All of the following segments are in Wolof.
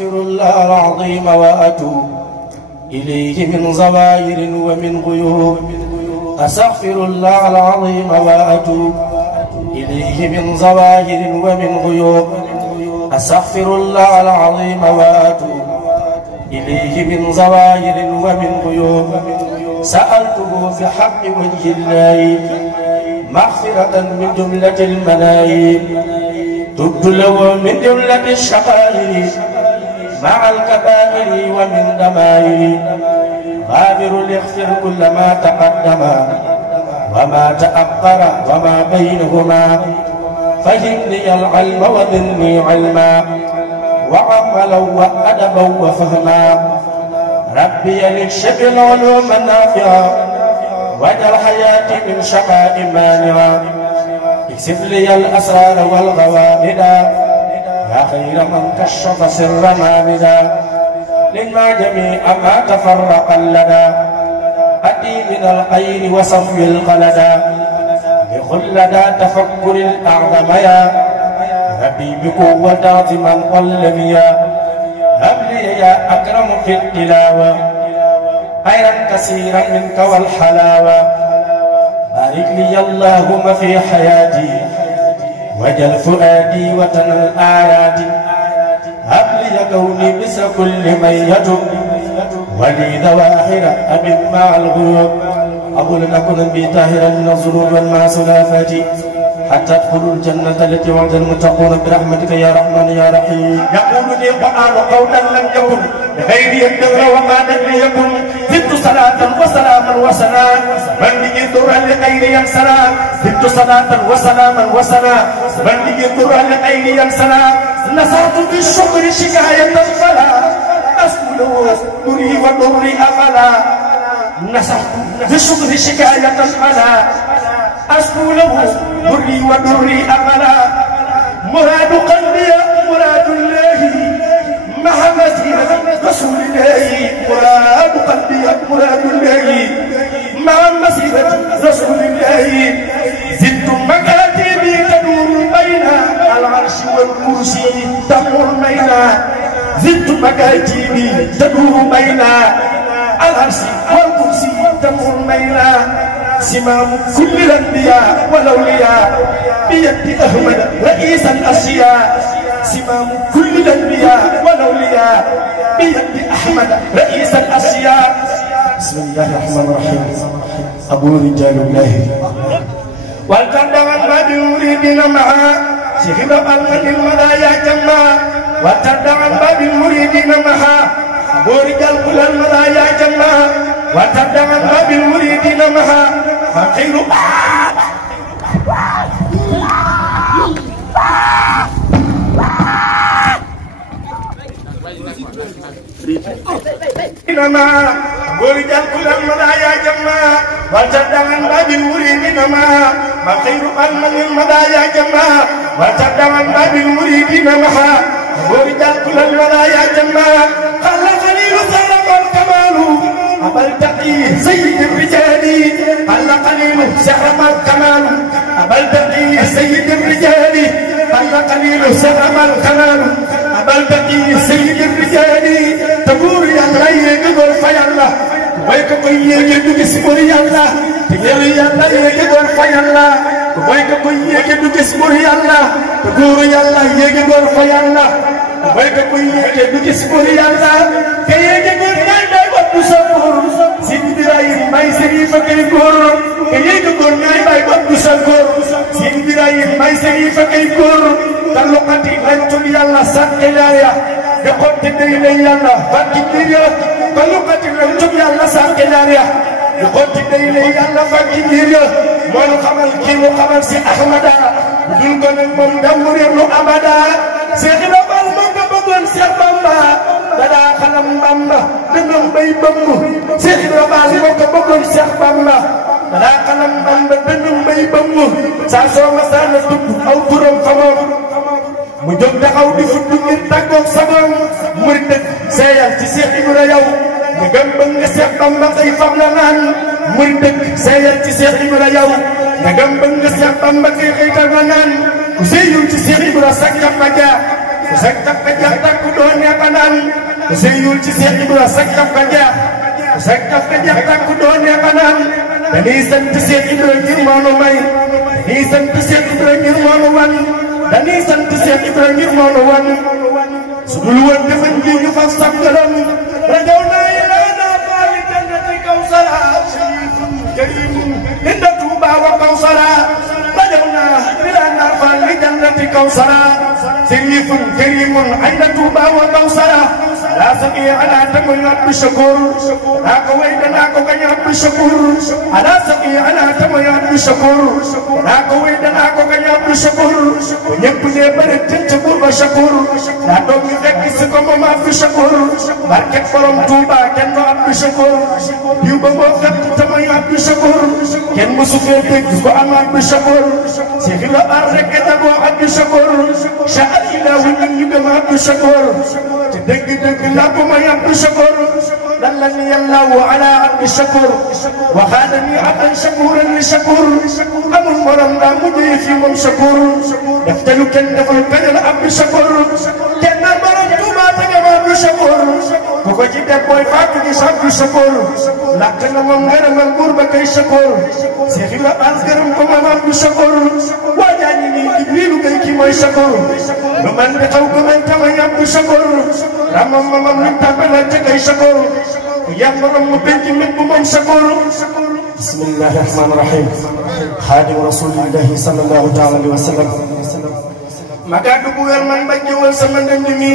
أستغفر الله العظيم وأتوب إليه من ظواهر ومن غيوب أستغفر الله العظيم وأتوب إليه من ظواهر ومن غيوب أستغفر الله العظيم وأتوب إليه من ظواهر ومن غيوب سألته بحق وجه الله مغفرة من جملة المنايب تبت له من جملة الشقائر مع الكبائر ومن دمائر غافر ليغفر كل ما تقدم وما تأخر وما بينهما فهمني العلم وذني علما وعملا وأدبا وفهما ربي للشكل العلوم النافعة واجعل حياتي من شقاء مانعا اكشف لي الأسرار والغوامض يا خير من كشف سر مامدا لما جميع ما تفرق لنا أتي من الخير وصفو الخلدا لخلدا تفكر الأعظم يا ربي بقوة عظما قلبيا هب لي يا أكرم في التلاوة خيرا كثيرا منك والحلاوة بارك لي اللهم في حياتي وجل فؤادي وتن الآيات هب لي كوني مثل كل من يتوب ولي ظواهر أبي مع الغيوب أقول نكون بي طاهرا من الذنوب والمعصيات حتى ادخلوا الجنة التي وعد المتقون برحمتك يا رحمن يا رحيم. يقول لي القرآن قولا لم يكن لغيري الدهر وما لم يكن زدت صلاة وسلاما وسلام من به ضرا لغيري السلام زدت صلاة وسلاما وسلام من به ضرا لغيري السلام نصرت بالشكر شكاية فلا أسأل ضري وضري أفلا نصرت بالشكر شكاية فلا أسكو له ضري وضري أملا مراد قلبي مراد الله محمد رسول الله مراد قلبي مراد الله مع مسيرة رسول الله زدت مكاتبي تدور بين العرش والكرسي تمر بينا زدت مكاتبي تدور بين العرش والكرسي تمر بينا سمام كل الأنبياء والأولياء بيد أحمد رئيس الأشياء سمام كل الأنبياء والأولياء بيد أحمد رئيس الأشياء بسم الله الرحمن الرحيم أبو رجال الله والتدعى ما بالمريدين معا شهد قلب الملايا جمع والتدعى ما بالمريدين معا أبو رجال كل الملايا جمع وتدعى ما بالمريدين معا فخير إنما ورجال كل المدايا جمع وتدعى ما بالمريدين معا فخير قلب المدايا جمع وتدعى ما بالمريدين معا ورجال كل المدايا جمع قال خليل سلم الكمال أبل تقي سيد الرجال قل قليل سحم الكمال أبل تقي سيد الرجال قل قليل سحم الكمال أبل تقي سيد الرجال تقول يا الله يقول في الله ويكون يجد اسمه يا الله تقول يا الله يقول في الله ويكون يجد اسمه يا الله تقول يا الله يقول في الله ويكون يجد اسمه يا الله كي يقول Sakur, Sindirai, my city for Kakur, Kayakur, my Babu Sakur, Sindirai, my city for Kakur, the Lokati went to the Allah Sankelaya, the Continental Yalla, Vakiria, the Lokati went to the Allah Sankelaya, the Continental Yalla Vakiria, Mohamed Kimo Kamasi Ahmada, Dulkan and Mondamuri Amada, Sekinaban Mongabon Sabamba. Dada kalam bamba dengan bayi bambu Syekh Ibrahim moko bëggoon Cheikh Bamba dada kalam bamba dengan bayi bambu saa soo ma saana tudd aw turam fa moom mu jóg taxaw di fudd ngir tàggoog sagoom murid dëgg seeyal ci Cheikh Ibrahim yow nga gëm bëgg nga Cheikh Bamba kay fam la naan murid dëgg seeyal ci Cheikh Ibrahim yow nga gëm bëgg nga Cheikh Bamba kay xëytal la naan ku seeyul ci Cheikh Ibrahim sakka ma jaar sakaf ka jeex takku doo neex a naan sëyul ci Seex Ibra sakaf ka jeex sakaf ka jeex takku doo neex a naan dañuy sant Seex Ibra ngir moonu may dañuy sant Seex Ibra ngir moonu wan dañuy sant Seex Ibra ngir moonu wan su dul woon defañ ji ñu faf sab gërëm rajaw naa ilaana faali jannati kawsara sharifun karimun inda Tuuba wa kawsara rajaw naa ilaana faali jannati kawsara sharifun karimun inda Tuuba wa kawsara لا سقي على تمر عبد الشكور لا قوي دنا كو كان عبد الشكور على سقي على تمر عبد الشكور لا قوي دنا كو كان عبد الشكور ñepp ne bare tënc buur ba shakur la doom ñu fekk ci ko moom Abdou Shakur barke borom Touba kenn do Abdou Shakur yu ba mo fekk tamay Abdou Shakur kenn musu fee dégg ko am Abdou Shakur ci xila ar rek ta go Abdou Shakur sha Allah wu ñu dem Abdou Shakur te dëgg la ko may Abdou Shakur dallani Allahu ala Abdou Shakur wa khadani abdan shakuran li shakur amul morom da mujjee fi moom Shakur def te lu kenn deful kañal Abdou Shakur kenn borom Touba tege ma Abdou Shakur ku ko ci def booy fàkk gi Abdou Shakur lakk na moom ngërëmal buur ba kay Shakur Seex Ibra Faal gërëm ko moom Abdou Shakur waajaa ñi nii Jibriilu gay ki mooy Shakur lu man de xaw ko man tamay Abdou Shakur ramam mamam lim tàmbala ca kay Shakur ku yàmbaram mu penc mit bu moom Shakur bismillahi rahmani rahim xaadim rasulillahi sallallahu taala alayhi wa sallam ma gàddu bu wér man ba jëwal sama ndënd mi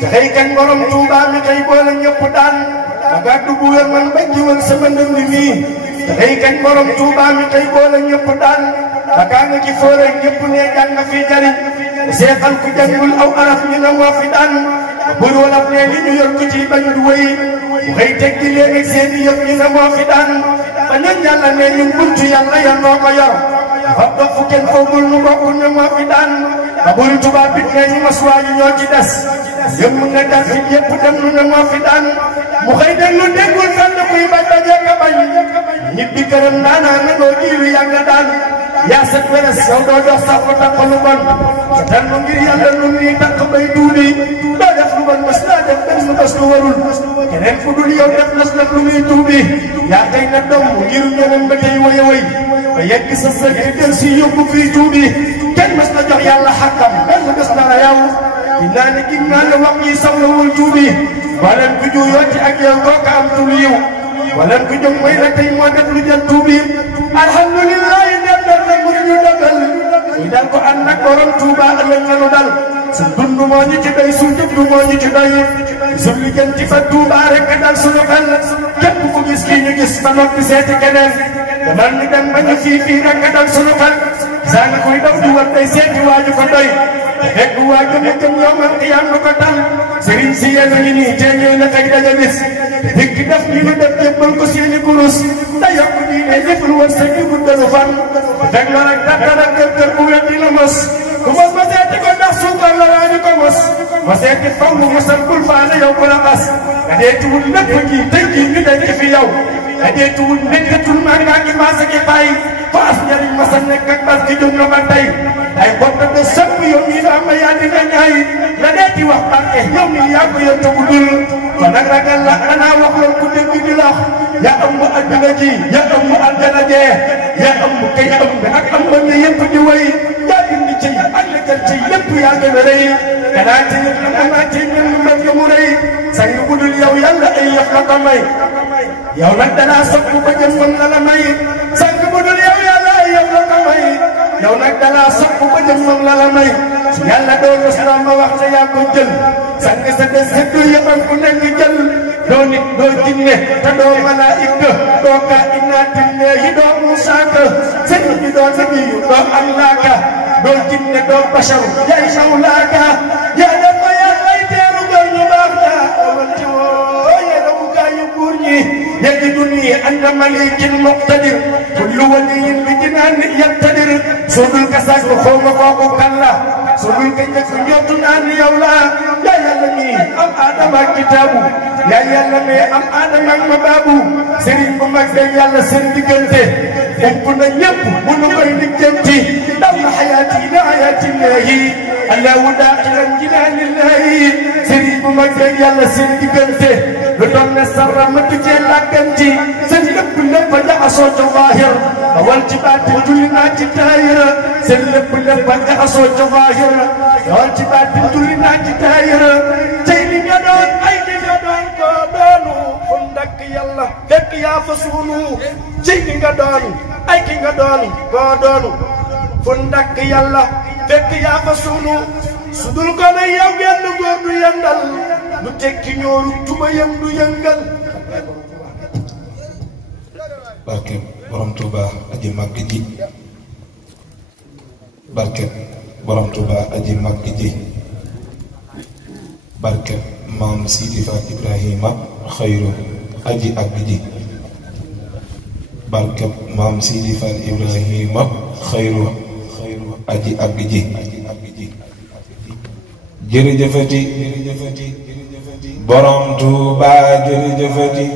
xëy kan borom Touba mi xëy boole ñëpp daan ma gàddu bu wér man ba jëwal sama ndënd mi xëy kan borom Touba mi xëy boole ñëpp daan bakaa nga ci foore ñëpp ne jàng fi jariñ seexal ku jàngul aw araf ñu ne moo fi daan bur wolof ne li ñu yor ko ci bañul wëy xëy teg di léegi seeni yëpp ñu ne moo fi daan ba ñun yàlla ne ñun buntu yàlla ya noo ko yor fa dox fu kenn foogul nu bokk ne moo fi daan ba buri tubaab bit ne ñu masuwaayu ñoo ci des yëpp mu ne dal fi yëpp dem nu ne moo fi daan mu xëy déglu déggul fenn kuy bañ ba jekk a bañ ñibbi këram naanaa nangoo jiilu yàgg daan yaa set weres yow doo jox sax ko takk lu bon sa tan mu ngir yàlla nun nii takk bay duuli doo def lu bon mës naa def benn bés lu warul keneen fu dul yow def nas nag lu muy tuubi yaa tey na doom ngir ñeneen ba tey way a way ba yegg sa sëg del si yóbbu fii tuubi kenn mës na jox yàlla xàkkam benn bés dara yow dinaa ne gis naa ne wax yi soxlawul tuubi waleen ku juuyoo ci ak yow kooka am tul yiw waleen ku jóg mooy la tey moo def lu jël tuubi alhamdulilah dem dal na mu ñu dëggal ñu dal ko ànd ak borom Touba ëllëg ñu dal su dund moo ñu ci doy su jënd moo ñu ci doy su li jëm ci fa Touba rek dal suñu xel képp ku gis kii ñu gis ba noppi seeti keneen demal ni dem ba ñu fii rek dal suñu xel saa nga koy daw di war day seeti waaju ko doy fekk waaju mu jëm yowmal qiyaam lu ko dal sëriñ si yéen a ngi nii tee ñëw na tey daja bis dikk def ñu nu def jébbal ko seeni kurus da yokk diine jëful woon sa ñu guddalu fan fekk la rek dattara kër bu wet dina mos ku mos ma seeti ko ndax suukar la waaju ko mos ma seeti faw mu mosal bul faane yow ku la bas nga deetuwul lépp ji tey jii ñu denc fi yow nga deetuwul nekkatul maa ngaa ngi maasa gi bàyyi faas njariñ ma sa nekk ak bas gi jóg na ba tey ay botta de sëpp yow mii la ama yaa dina ñaay la deeti wax barke yow mii yaa ko yor te bu dul kon nag ragal la xanaa wax loolu ku dégg di lox yaa ëmb adduna ji yaa ëmb aljana jee yaa ëmb kay ëmb ak ëmb ne yëpp di wéy yaa indi ci ak lëkkal ci yëpp yaa gën a rëy kanaa ci yëpp la manaa ci mel mu mel nga mu rëy sang bu dul yow yàlla ay yëf la ko may yow nag danaa sopp ba jëm moom la la may sang bu dul yow yàlla ay yëf la ko may yow nag danaa sopp ba jëm moom la la may su yàlla doo los na ma wax te yaa ko jël sang sa des seddu yëppam ku nekk jël doo nit doo jinne te doo malaayika doo kainaatin yi doo musaaka sëriñ bi doo nabiyu doo amlaaka doo jinne doo basharu yaay mawlaaka yaa def ko yàllay teeru gër ñu baax yaa awal ci woo yee dawu gaayu buur ñi yajiduni anta malikin muqtadir kullu waliyin bi jinaan yaqtadir sudul kasaak ko xawma kooku kan la sudul ka njëkk njootu naan yow la yaa yàlla mi am aadama ak kitaabu yaa yàlla mi am aadama ak mabaabu sëriñ bu mag day yàlla seen diggante ump na ñëpp bu nu koy lijjanti daw na xayaati la xayaati leehi الله داخلا جنان الله سريب مجد يلا سندي بنته لدون السر متجي لكنتي سلب لبدا صوت ظاهر والجبات جلنا جتاير سلب لبدا صوت ظاهر والجبات جلنا جتاير تيلي ندون اي ندون كودونو فندك يلا دك يا فسونو تيلي ندون اي كي ندون كودونو فندك يلا دك يا فسونو sudul ko ne yow genn góor du yëngal du tekki ñooru tuba yëm du yëngal barke borom Touba aji màgg ji barke borom Touba aji màgg ji barke maam Sidi Fall Ibrahima xayru aji àgg ji barke maam Sidi Fall Ibrahima xayru aji àgg ji jërëjëfati borom Touba jërëjëfati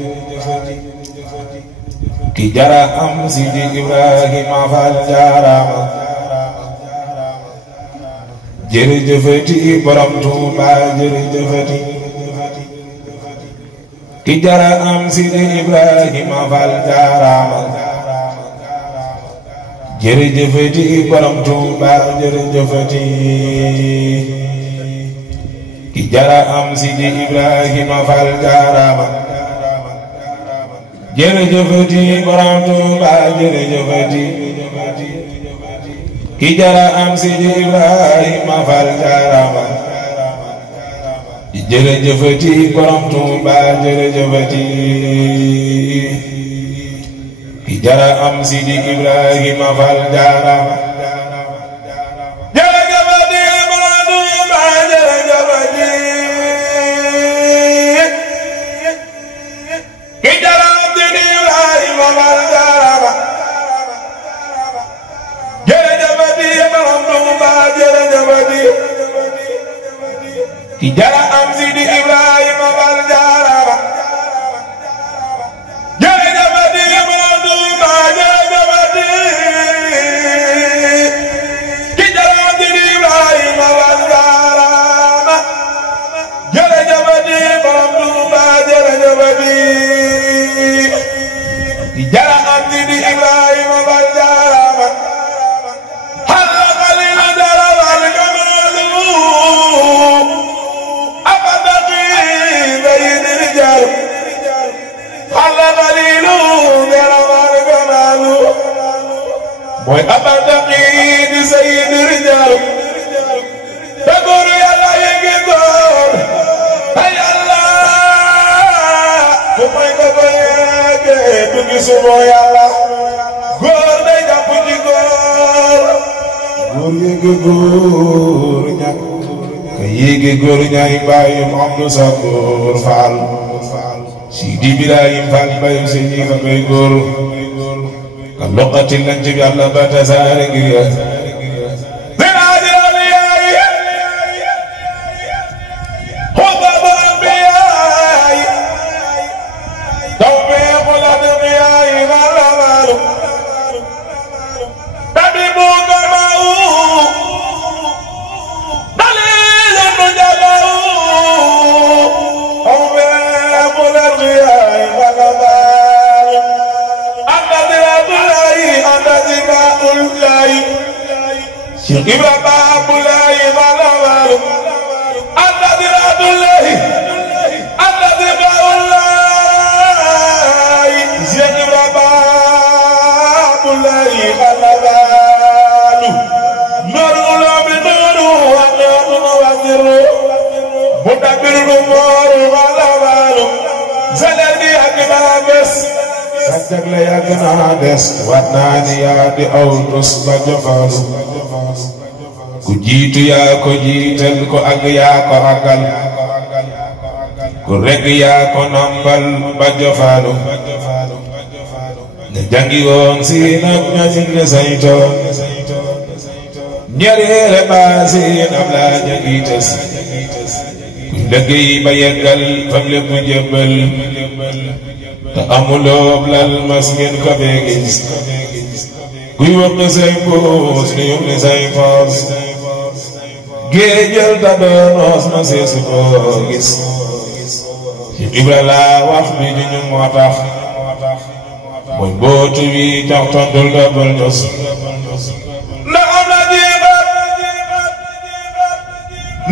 ki jara am Sidi Ibrahima Fall jaarama jërëjëfati borom Touba jërëjëfati ki jara am Sidi Ibrahima Fall jaarama jërëjëfati borom Touba jërëjëfati ki jara am Sidi Ibrahima Fall jaarama jërëjëfati borom Touba jërëjëfati ki jara am Sidi Ibrahima Fall jaarama jërëjëfati borom Touba jërëjëfati ki jara am Sidi Ibrahima Fall jaarama ki jara am Sidi Ibrahima Fall jaarama jërëjëfati borom Touba jërëjëfati ki jara am Sidi Ibrahima Fall jaarama jërëjëfati borom Touba jërëjëfati ki jara am Sidi Ibrahima Fall jaarama mooy abadaki di sayyid rijal te góor yàlla yëngi góor te yàlla ku may ko ko yëge du gisu moo yàlla góor day jàpp ci góor góor yëgi góor ñàkk ka yëgi góor ñaay bàyyi Abdou Sakour Fall Sidi Ibrahima Fall bàyyi sëñ fa koy góor ka loqati lañ ci yàlla ba tasaare ngir ya jagle yàgg naa des wat naa ni yaa di aw tos ba jofaalu ku jiitu yaa ko jiital ko ak yaa ko àggal ku rekk yaa ko nambal ba jofaalu ne jangi woon si nag ñasin ne saytoon ñareere baasin ab laa jangi tes ku liggéey ba yeggal fam lépp jëbbal te amuloo lal mas ngeen ko bee gis kuy wax say mboos ni yóbbu say foos géejal ta doonoos ma seesu ko gis Ibra laa wax bi di ñu moo tax mooy mbootu wi tax tontul dabal ños ndax am na jiibat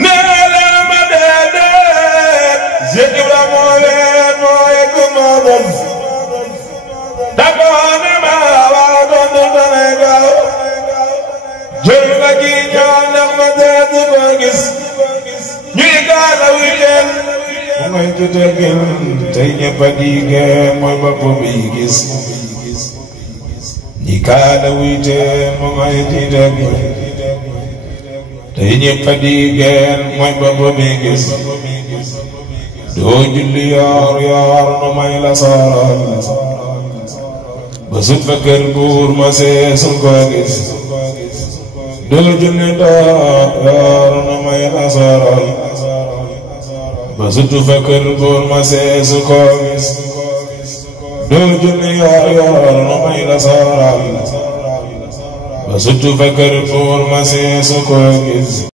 nee leen ma déedéet Cheikh Ibra moo leen moo yegg moo gën dagoone ma waa tontul danay gaaw jël nga ji ñaan ndax ma seesu ko gis ñuy gaala wi leen mooy ci teggil tey ñëpp a diige mooy bopp bi gis ñi kaala wuyte mu mooy ci teggil tey ñëpp a diige mooy bopp bi gis doo julli yoor yoor nu may la sooroon ba sut fa kër buur ma seesul ko gis doo julli yoor nu may la sooroon ba sutu fa kër buur ma seesu ko gis doo junni yoor yoor nu may la sooral ba sutu fa kër buur ma seesu ko gis